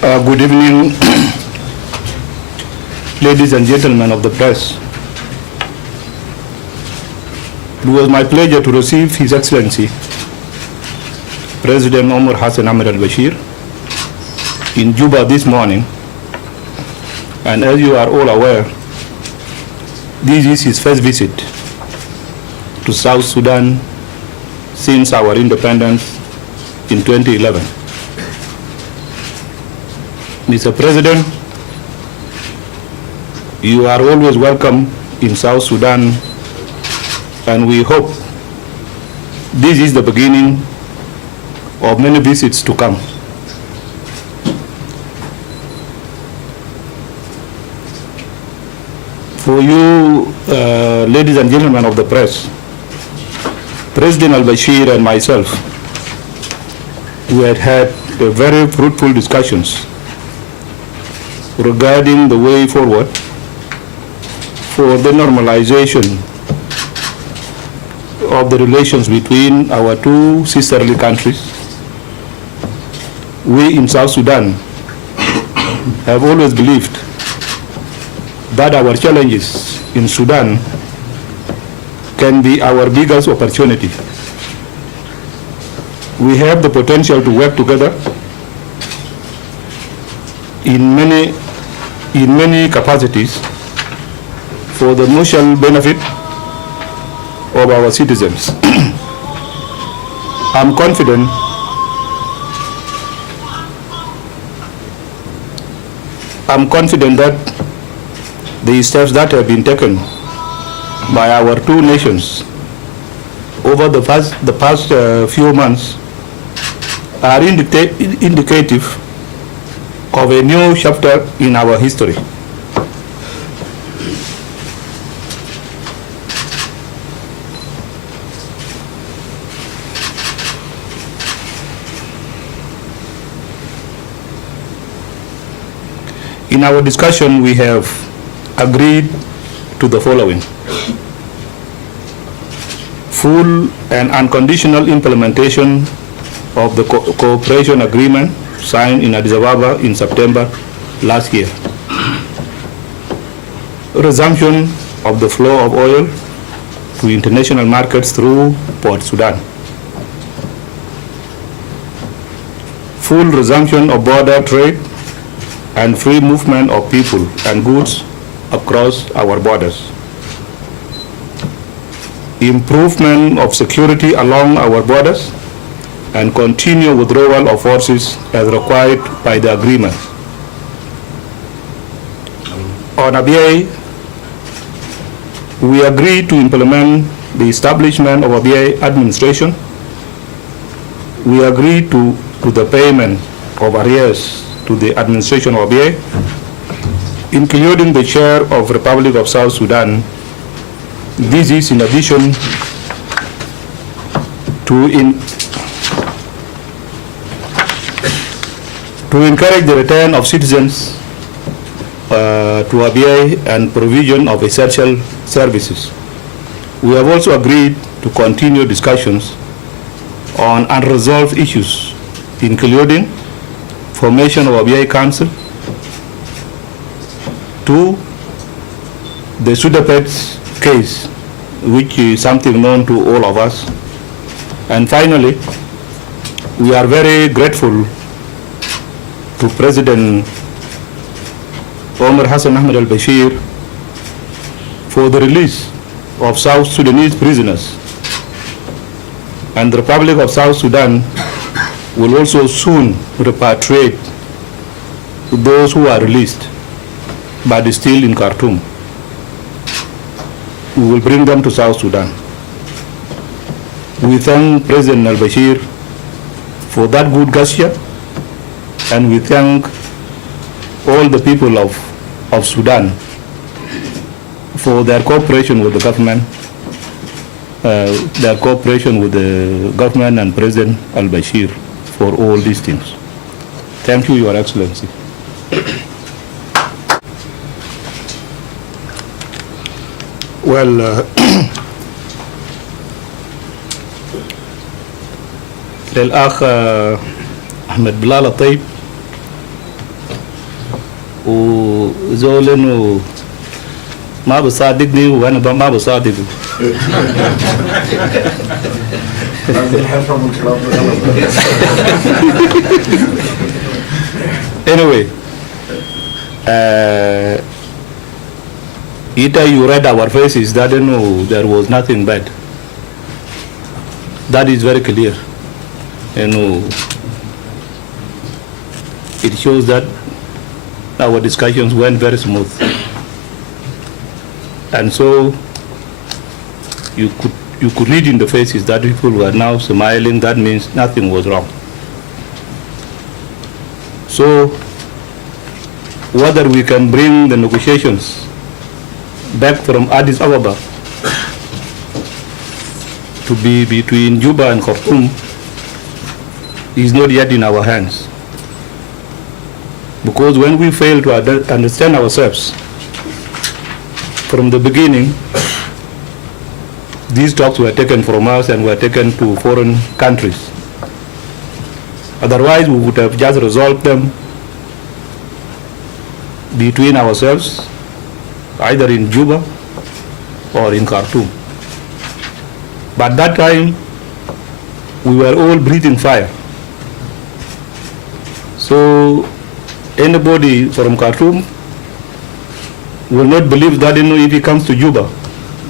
Good evening, ladies and gentlemen of the press. It was my pleasure to receive His Excellency, President Omar Hassan Ahmed al-Bashir, in Juba this morning. And as you are all aware, this is his first visit to South Sudan since our independence in 2011. Mr. President, you are always welcome in South Sudan, and we hope this is the beginning of many visits to come. For you, ladies and gentlemen of the press, President al-Bashir and myself, we had very fruitful discussions regarding the way forward for the normalization of the relations between our two sisterly countries. We in South Sudan have always believed that our challenges in Sudan can be our biggest opportunity. We have the potential to work together in many capacities for the mutual benefit of our citizens. I'm confident that the steps that have been taken by our two nations over the past few months are indicative of a new chapter in our history. In our discussion, we have agreed to the following: full and unconditional implementation of the cooperation agreement signed in Addis Ababa in September last year, resumption of the flow of oil to international markets through Port Sudan, full resumption of border trade and free movement of people and goods across our borders, improvement of security along our borders, and continue withdrawal of forces as required by the agreement. On ABA, we agreed to implement the establishment of ABA administration. We agreed to the payment of arrears to the administration of ABA, including the share of Republic of South Sudan. This is in addition to encourage the return of citizens to ABA and provision of essential services. We have also agreed to continue discussions on unresolved issues, including formation of ABA Council, to the Sudapets case, which is something known to all of us. And finally, we are very grateful to President Omar Hassan Ahmed al-Bashir for the release of South Sudanese prisoners. And the Republic of South Sudan will also soon repatriate those who are released but still in Khartoum. We will bring them to South Sudan. We thank President al-Bashir for that good gesture, and we thank all the people of Sudan for their cooperation with the government, and President al-Bashir for all these things. Thank you, Your Excellency. Well, للأخ أحمد بلال الطيب وزول انه ما بصادقني وانا ما بصادقه. Anyway, either you read our faces that you know there was nothing bad. That is very clear. You know, it shows that our discussions went very smooth. And so you could read in the faces that people were now smiling. That means nothing was wrong. So whether we can bring the negotiations back from Addis Ababa to be between Juba and Khartoum is not yet in our hands. Because when we fail to understand ourselves from the beginning, these talks were taken from us and were taken to foreign countries. Otherwise, we would have just resolved them between ourselves, either in Juba or in Khartoum. But that time, we were all breathing fire. So anybody from Khartoum will not believe that if he comes to Juba,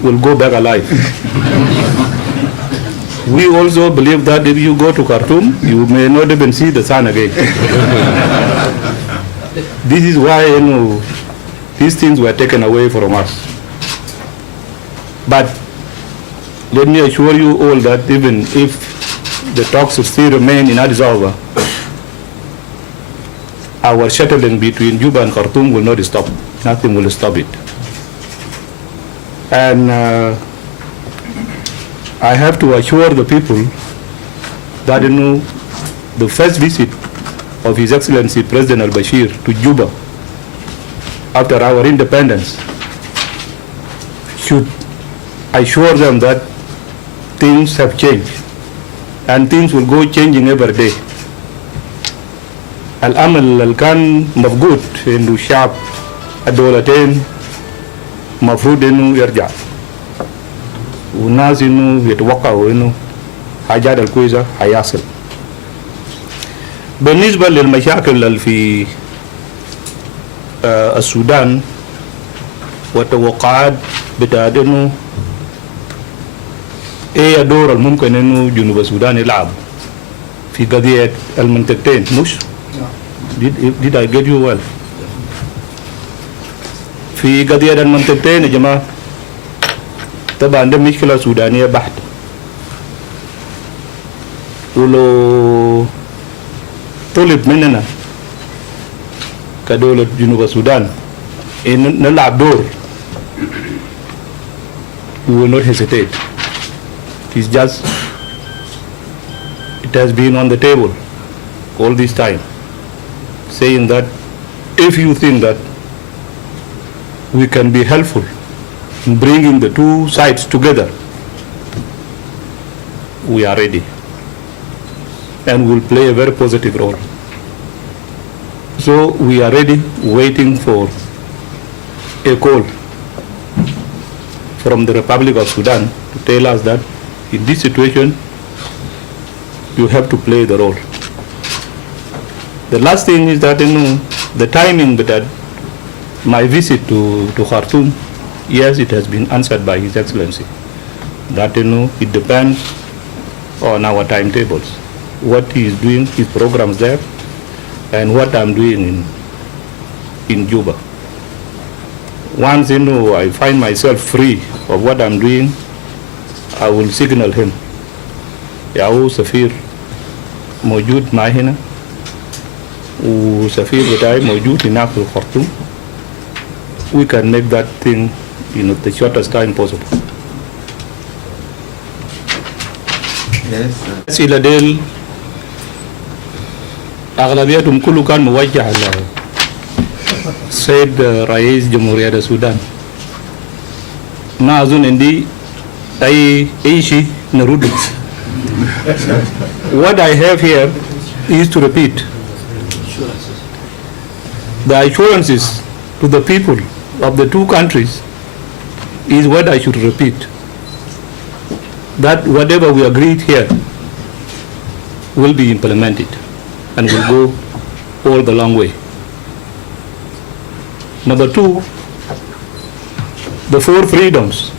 will go back alive. We also believe that if you go to Khartoum, you may not even see the sun again. This is why these things were taken away from us. But let me assure you all that even if the talks still remain in Addis Ababa, our shuttling between Juba and Khartoum will not stop. Nothing will stop it. And I have to assure the people that the first visit of His Excellency President al-Bashir to Juba after our independence should assure them that things have changed and things will go changing every day. الأمل اللي كان مفقود إنه الشعب الدولتين مفروض إنه يرجع والناس إنه يتوقعوا إنه حاجات الكويسة هيحصل. بالنسبة للمشاكل اللي في السودان والتوقعات بتاعت إنه إيه الدور الممكن إنه جنوب السودان يلعب في قضية المنطقتين مش؟ Did I get you well? في قضية المنطقتين يا جماعة طبعا ده مشكلة سودانية بحتة ولو طلب مننا كدولة جنوب السودان إن نلعب دور we will not hesitate. It has been on the table all this time, saying that if you think that we can be helpful in bringing the two sides together, we are ready and will play a very positive role. So we are ready, waiting for a call from the Republic of Sudan to tell us that in this situation you have to play the role. The last thing is that the timing that my visit to Khartoum, yes, it has been answered by His Excellency. That it depends on our timetables, what he is doing, his programs there, and what I'm doing in Juba. Once I find myself free of what I'm doing, I will signal him. يا سفير موجود معي هنا وسفير بتاعي موجود هناك في الخرطوم. We can make that thing the shortest time possible. Yes. الأسئلة ديل أغلبيتهم كله كان موجه على السيد رئيس جمهورية السودان. ما أظن عندي أي شيء نرده. What I have here is to repeat The assurances to the people of the two countries is what I should repeat. That whatever we agreed here will be implemented and will go all the long way. Number two, the four freedoms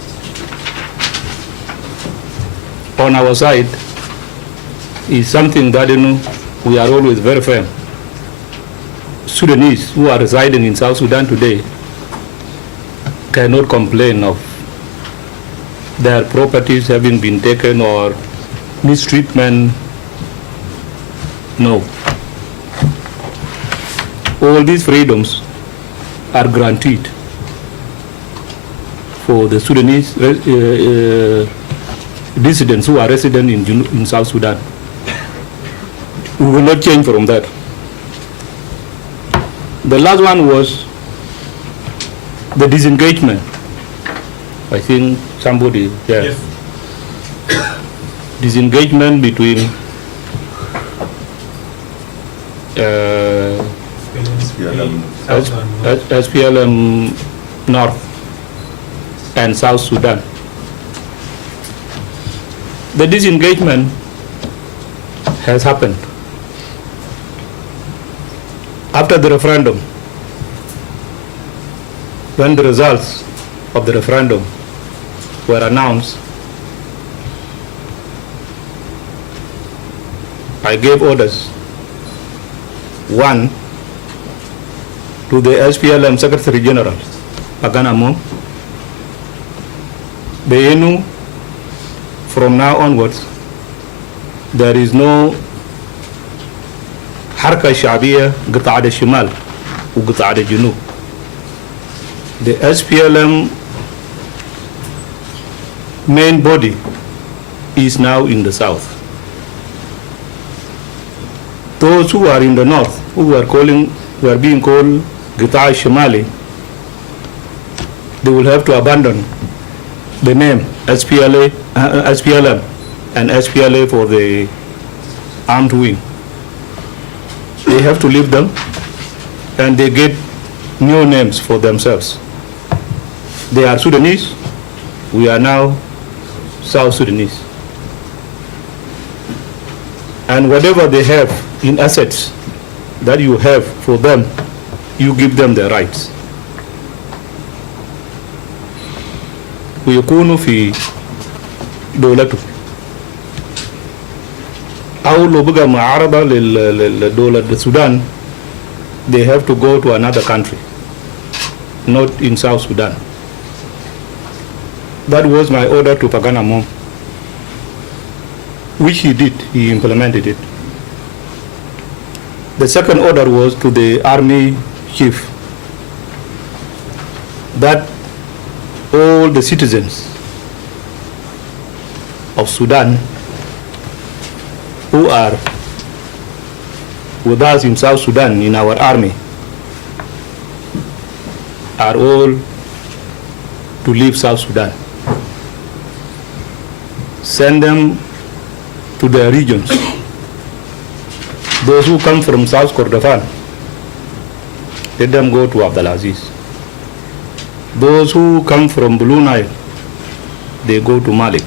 on our side is something that we are always very firm. Sudanese who are residing in South Sudan today cannot complain of their properties having been taken or mistreatment. No. All these freedoms are guaranteed for the Sudanese dissidents who are resident in South Sudan. We will not change from that. The last one was the disengagement. I think somebody there. Yes. Disengagement between SPLM North and South Sudan. The disengagement has happened after the referendum. When the results of the referendum were announced, I gave orders. One, to the SPLM Secretary General, Paganamo, the ENU, from now onwards, there is no حركة شعبية قطاع الشمال وقطاع الجنوب. The SPLM main body is now in the south. Those who are in the north, who were being called قطاع الشمالي, they will have to abandon the name SPLM and SPLA for the armed wing. They have to leave them and they get new names for themselves. They are Sudanese, we are now South Sudanese. And whatever they have in assets that you have for them, you give them their rights. ويكونوا في دولته أو لو بقى معارضة للدولة السودان, they have to go to another country, not in South Sudan. That was my order to Paganamo, which he did, he implemented it. The second order was to the army chief that all the citizens of Sudan who are with us in South Sudan in our army are all to leave South Sudan. Send them to their regions. Those who come from South Kordofan, let them go to Abdulaziz. Those who come from Blue Nile, they go to Malik.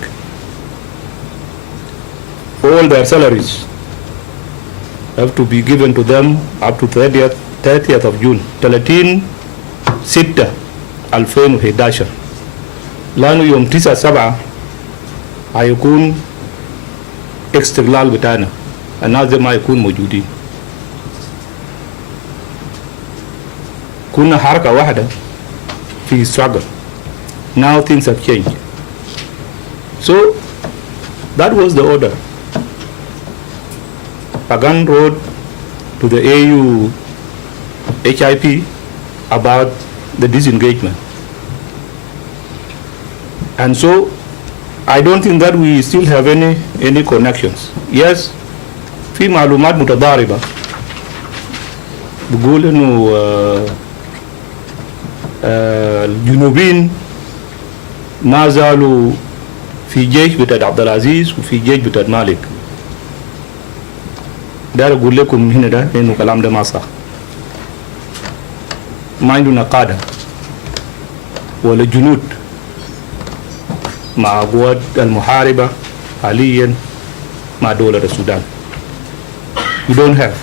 All their salaries have to be given to them up to 30th of June 30/6/2011. لأنه يوم 9/7 هيكون استقلال بتاعنا، الناس دي ما يكون موجودين. كنا حركة واحدة في struggle. Now things have changed. So that was the order. Pagan wrote to the AU HIP about the disengagement. And so I don't think that we still have any connections. Yes, في معلومات متضاربة بقول إنه الجنوبيين ما زالوا في جيش بتاع عبد العزيز وفي جيش بتاع مالك. ده أقول لكم هنا ده إنه كلام ده ما صح. ما عندنا قادة ولا جنود مع قوات المحاربة حاليا مع دولة السودان. We don't have.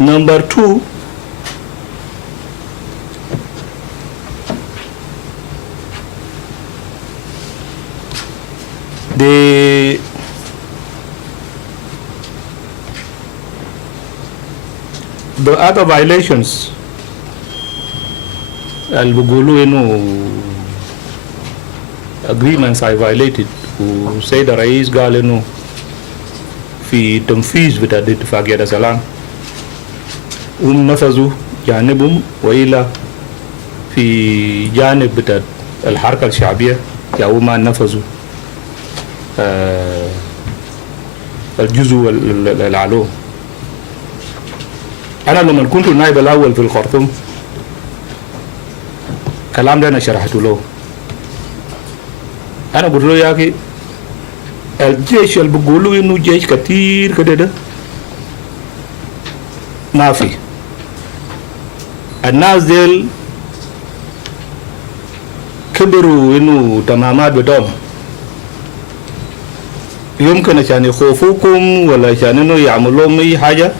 Number two, the other violations اللي بيقولوا انه agreements I violated وسيد الرئيس قال انه في تنفيذ بتاع اتفاقية السلام هم نفذوا جانبهم وإلا في جانب بتاع الحركة الشعبية يا ما نفذوا الجزء العلو. أنا لما كنت النائب الأول في الخرطوم كلام ده أنا شرحته له. أنا قلت له يا أخي الجيش اللي بيقولوا إنه جيش كتير كده ده ما في. الناس ديل كبروا إنه تمامات بتاعهم يمكن عشان يخوفوكم ولا عشان إنه يعملوا لهم أي حاجة.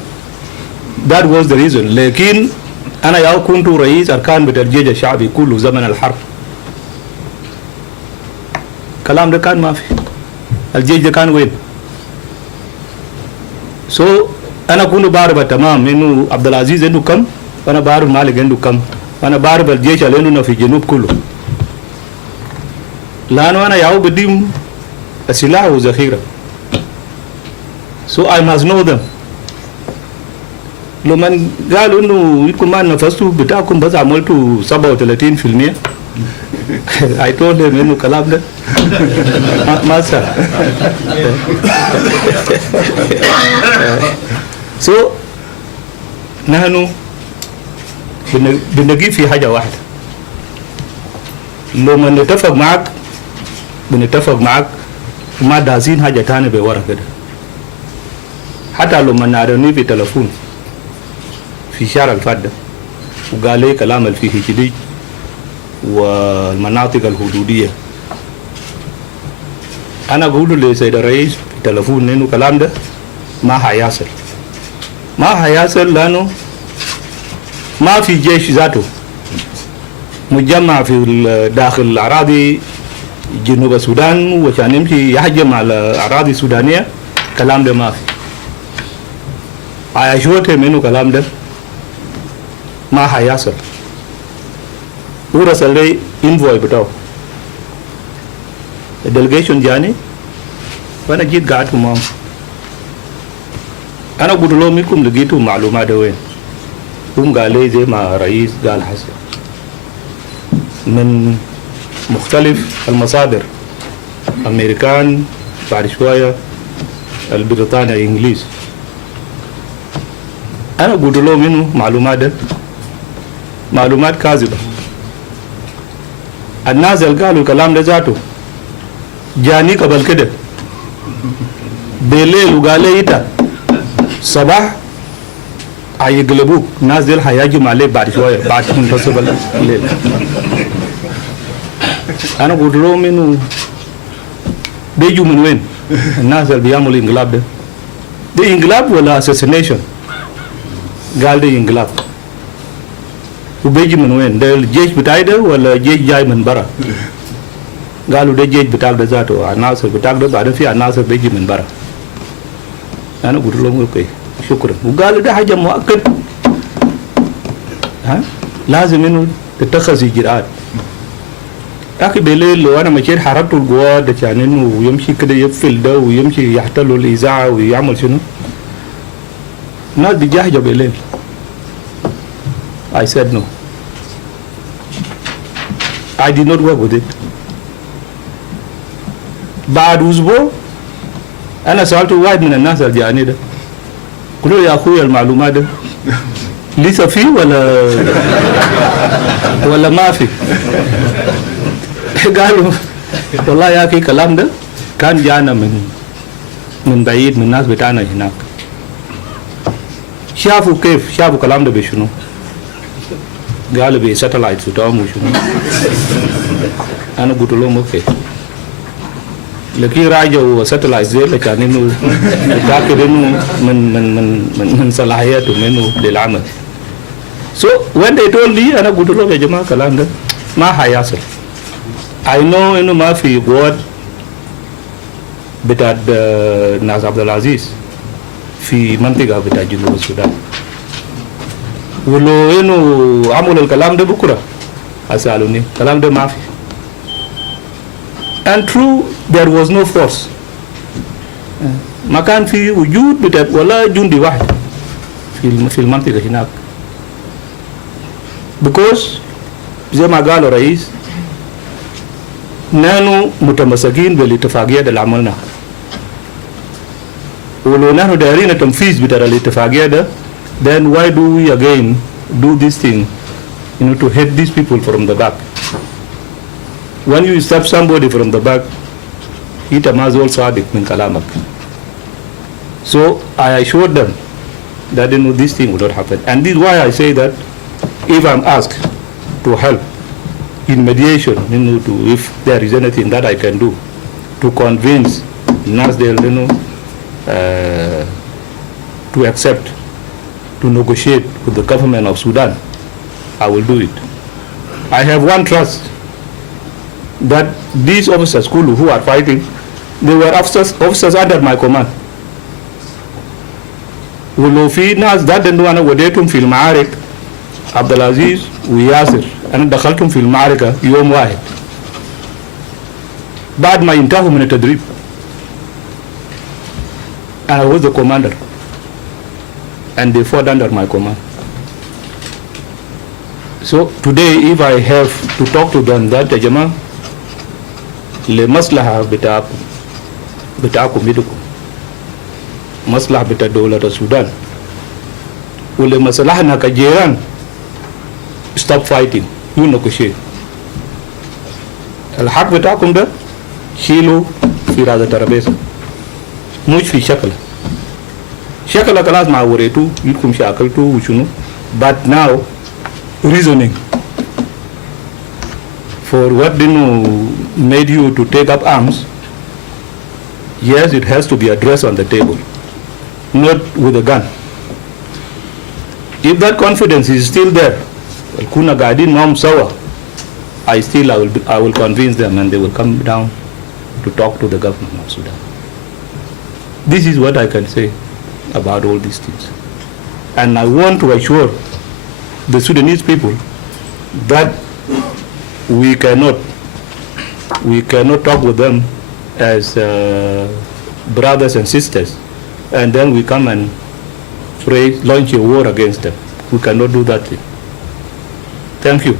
That was the reason. لكن أنا يا كنت رئيس أركان بتاع الجيش الشعبي كله زمن الحرب. كلام ده كان ما في. الجيش ده كان وين؟ أنا كنت بعرف تمام إنه عبد العزيز عنده كم، وأنا بعرف مالك عنده كم، وأنا بعرف الجيش اللي عندنا في الجنوب كله. لأنه أنا ياو بديم السلاح والذخيرة. So I must know them. لما قالوا إنه يكون ما نفذتوا بتاعكم بس عملتوا 37%. I told them إنه كلام ده ما صار. So نحن بنجي في حاجة واحدة. لما نتفق معك بنتفق معك وما دازين حاجة تانية بورا كده. حتى لما نارني في تلفون في شارع الفادة وقال لي كلام اللي فيه كده والمناطق الحدودية. أنا أقول لسيد الرئيس في التلفون إنه كلام ده ما هيحصل. ما هيحصل لأنه ما في جيش ذاته مجمع في داخل الأراضي جنوب السودان وعشان يمشي يهجم على الأراضي السودانية. كلام ده ما في. أشوفه منه كلام ده ما هيحصل. ورسل لي انفوي بتاعه الدليجيشن جاني وانا جيت قعدت معهم. انا قلت لهم منكم لقيتوا معلومات وين؟ هم قال لي زي ما رئيس قال حسن من مختلف المصادر، امريكان بعد شويه البريطانيا الانجليز. انا قلت لهم انه معلومات ده معلومات كاذبه. الناس اللي قالوا الكلام ده ذاته جاني قبل كده بالليل وقال لي انت صباح هيقلبوك. الناس دي هيهاجم عليك بعد شويه بعد منتصف الليل. انا قلت لهم انه بيجوا من وين؟ الناس اللي بيعملوا الانقلاب ده انقلاب ولا اساسينيشن؟ قال ده انقلاب. وبيجي من وين؟ ده الجيش بتاعي ده ولا جيش جاي من برا؟ قالوا ده الجيش بتاعك ده ذاته العناصر بتاعك ده بعدين في عناصر بيجي من برا. انا قلت لهم اوكي شكرا. وقالوا ده حاجه مؤكد لازم انه تتخذ اجراءات. اخي بالليل لو انا مشيت حركت القوات عشان انه يمشي كده يقفل ده ويمشي يحتلوا الاذاعه ويعمل شنو؟ الناس بيجهجوا بالليل. I said no. I did not work with it. بعد أسبوع أنا سألت واحد من الناس اللي جاني ده قلت له يا أخوي المعلومات ده لسه فيه ولا ما في؟ قالوا والله يا أخي الكلام ده كان جانا من بعيد من الناس بتاعنا هناك. شافوا كيف شافوا كلام ده بشنو؟ Galibi satellite to Tomushu. And a good loom, okay. The key radio satellite there, like I knew, the Takinu, Salahia to Menu de Lama. So when they told me, and a good look at Jama Kalanda, my hayasel. I know in Mafi what betad Nas Abdulaziz, fi Mantiga betad Junuba Sudan. Ulo inu amul al-kalam de bukura asaluni kalam de mafi, and true there was no force makan fi wujud bitat wala jundi wahid fi al-mantiqa hinak, because زي ما قال الرئيس نحن متمسكين بالاتفاقية اللي عملنا، ولو نحن دايرين تنفيذ بتاع الاتفاقية ده, then why do we again do this thing, to hit these people from the back? When you stab somebody from the back, it must also add min kalamak. So I assured them that this thing would not happen, and this is why I say that if I'm asked to help in mediation, if there is anything that I can do to convince Nasdel, to accept, to negotiate with the government of Sudan, I will do it. I have one trust that these officers who are fighting, they were officers under my command. ولو في ناس ده أنا وديتهم في المعارك عبد العزيز وياسر، أنا دخلتهم في المعركة يوم واحد بعد ما ينتهوا من التدريب. I was the commander and they fought under my command. So today if I have to talk to them that Jama لمصلحة بتاعكم يدكم، مصلحة بتاع دولة السودان، ولمصلحنا كجيران stop fighting, you negotiate. الحق بتاعكم ده شيلوا في راس الترابيزة، مش في شكل خلاص ما وريتو يدكم شاكلتو وشنو. But now reasoning for what made you to take up arms, yes, it has to be addressed on the table, not with a gun. If that confidence is still there, kuna gadin mam sawa, I will convince them and they will come down to talk to the government of Sudan. This is what I can say about all these things. And I want to assure the Sudanese people that we cannot talk with them as brothers and sisters, and then we come and launch a war against them. We cannot do that thing. Thank you.